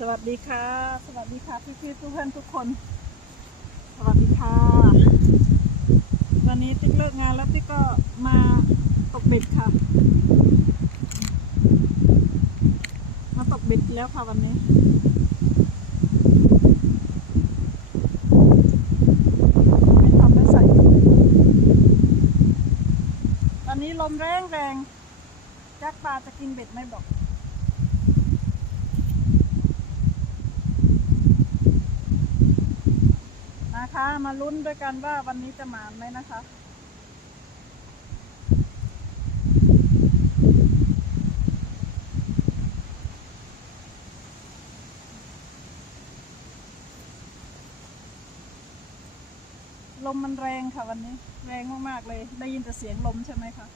สวัสดีค่ะ สวัสดีค่ะพี่พี่ๆทุกท่านทุกคน สวัสดีค่ะ วันนี้ติ๊กเลิกงานแล้วติ๊กก็มาตกเบ็ดค่ะ มาตกเบ็ดแล้วค่ะวันนี้ไม่ทำไม่ใส่ตอนนี้ลมแรงแรงจักปลาจะกินเบ็ดไหม่บอก นะคะ มาลุ้นด้วยกันว่าวันนี้จะหมานไหมนะคะลมมันแรงค่ะวันนี้ แรงมากๆเลย ได้ยินแต่เสียงลมใช่ไหมคะ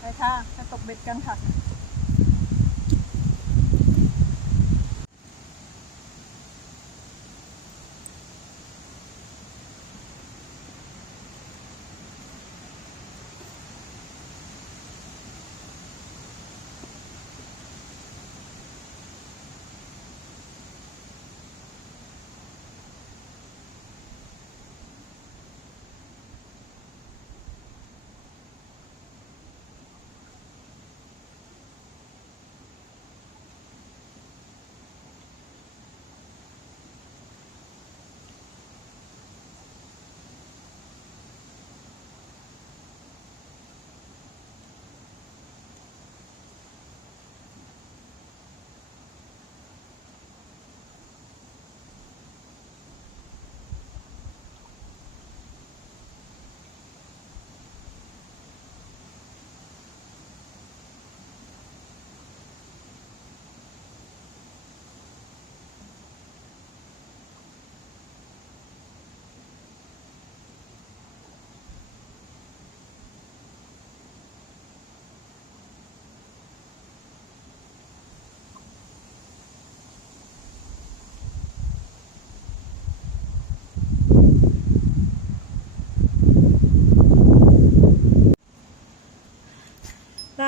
ไปค่ะ ไป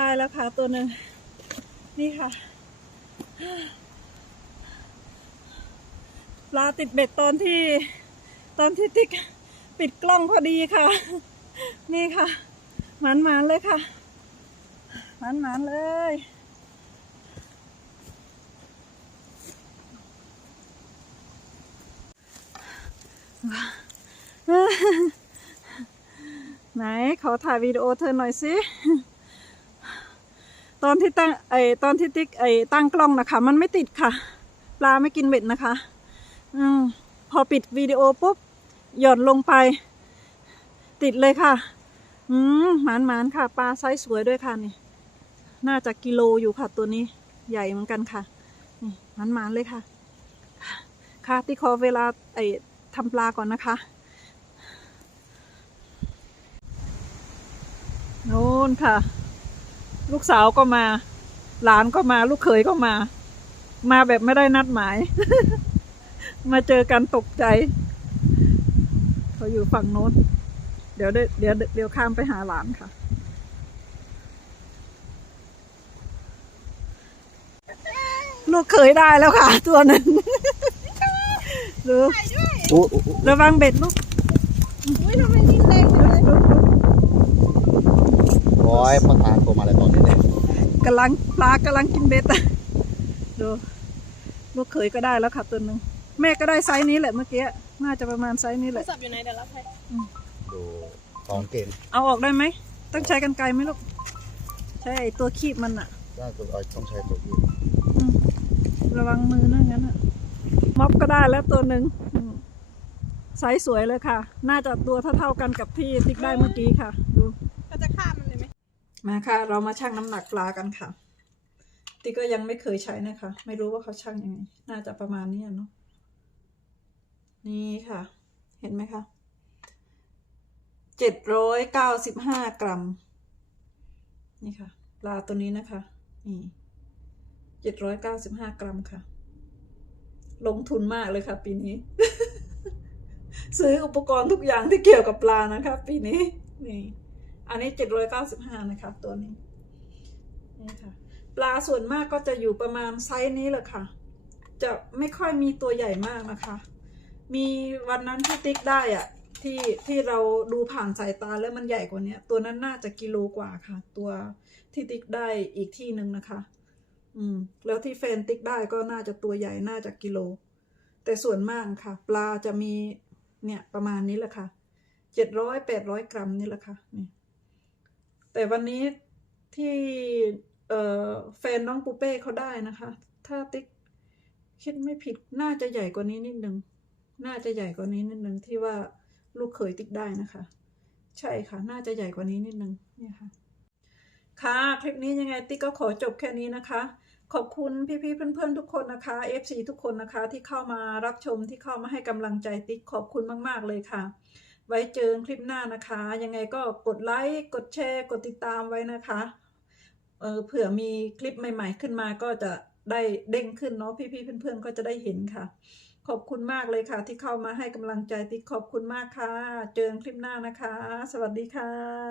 ได้แล้วค่ะ ตัวหนึ่งนี่ค่ะปลาติดเบ็ดตอนที่ ตอนที่ติ๊กปิดกล้องพอดีค่ะ นี่ค่ะหมันหมานๆเลยค่ะหมันหมานๆเลย ไหนขอถ่ายวิดีโอเธอหน่อยสิ ตอนที่ตั้งไอตอนที่ติ๊กไอตั้งกล้องนะคะ มันไม่ติดค่ะ ปลาไม่กินเบ็ดนะคะ อืมพอปิดวิดีโอปุ๊บหย่อนลงไป ติดเลยค่ะ อืมหมานหมานค่ะ ปลาไซส์สวยด้วยค่ะนี่ น่าจะกิโลอยู่ค่ะตัวนี้ ใหญ่เหมือนกันค่ะนี่หมานหมานเลยค่ะ ค่ะที่ขอเวลาไอทำปลาก่อนนะคะโน่นค่ะ ลูกสาวก็มา หลานก็มาลูกเขยก็มา มาแบบไม่ได้นัดหมาย มาเจอกันตกใจ เขาอยู่ฝั่งโน้นเดี๋ยวเดี๋ยวเดี๋ยวเดี๋ยวข้ามไปหาหลานค่ะลูกเขยได้แล้วค่ะ ตัวหนึ่งดูโอ้โอ้โอ้ระวังเบ็ดลูก อุ้ยทำไมนี่แรงจังเลย โอ้ยพ่อตาโทรมาแล้วตอนนี้เนี่ยกำลังปลากำลังกินเบ็ดอะดูลูกเขยก็ได้แล้วค่ะตัวหนึ่งแม่ก็ได้ไซส์นี้แหละเมื่อกี้น่าจะประมาณไซส์นี้แหโทรละศัพท์อยู่ไหนเดี๋ยวรับให้ดูสองเกมเอาออกได้ไหมต้องใช้กันไกลไหมลูกใช่ไอ้ตัวคีบมันอะน่าจะเอาต้องใช้ตัวยืดอืมระวังมือนะงั้นอะม็อบก็ได้แล้วตัวหนึ่งอืมไซส์สวยเลยค่ะ น่าจะตัวเท่าๆกันกับที่ติ๊กได้เมื่อกี้ค่ะ ดูก็จะฆ่ามันเลยไห มาค่ะ เรามาชั่งน้ำหนักปลากันค่ะ ติ๊กก็ยังไม่เคยใช้นะคะ ไม่รู้ว่าเขาชั่งยังไง น่าจะประมาณนี้เนาะ นี่ค่ะ เห็นไหมคะเจ็ดร้อยเก้าสิบห้ากรัม นี่ค่ะ ปลาตัวนี้นะคะ นี่เจ็ดร้อยเก้าสิบห้ากรัมค่ะ ลงทุนมากเลยค่ะ ปีนี้ ซื้ออุปกรณ์ทุกอย่างที่เกี่ยวกับปลานะคะ ปีนี้ นี่ อันนี้เจ็ดร้อยเก้าสิบห้านะคะ ตัวนี้นี่ค่ะปลาส่วนมากก็จะอยู่ประมาณไซส์นี้แหละค่ะ จะไม่ค่อยมีตัวใหญ่มากนะคะ มีวันนั้นที่ติ๊กได้อะที่ที่เราดูผ่านสายตาแล้วมันใหญ่กว่านี้ตัวนั้นน่าจะกิโลกว่าค่ะ ตัวที่ติ๊กได้อีกที่หนึ่งนะคะ อืม แล้วที่แฟนติ๊กได้ก็น่าจะตัวใหญ่น่าจะกิโล แต่ส่วนมากค่ะ ปลาจะมีเนี่ยประมาณนี้แหละค่ะเจ็ดร้อยแปดร้อยกรัมนี่แหละค่ะนี่ แต่วันนี้ที่เแฟนน้องปูเป้เขาได้นะคะ ถ้าติ๊กคิดไม่ผิดน่าจะใหญ่กว่านี้นิดนึง น่าจะใหญ่กว่านี้นิดนึงที่ว่าลูกเขยติ๊กได้นะคะ ใช่ค่ะ น่าจะใหญ่กว่านี้นิดนึงเนี่ยค่ะ ค่ะคลิปนี้ยังไงติ๊กก็ขอจบแค่นี้นะคะ ขอบคุณพี่ๆเพื่อนๆทุกคนนะคะ FC ทุกคนนะคะที่เข้ามารับชมที่เข้ามาให้กำลังใจติ๊กขอบคุณมาก ๆเลยค่ะ ไว้เจอคลิปหน้านะคะ ยังไงก็กดไลค์กดแชร์ กดติดตามไว้นะคะเออเผื่อมีคลิปใหม่ ๆ ขึ้นมาก็จะได้เด้งขึ้นเนาะพี่ๆเพื่อนๆก็จะได้เห็นค่ะ ขอบคุณมากเลยค่ะ ที่เข้ามาให้กำลังใจติ๊กขอบคุณมากค่ะ เจอคลิปหน้านะคะ สวัสดีค่ะ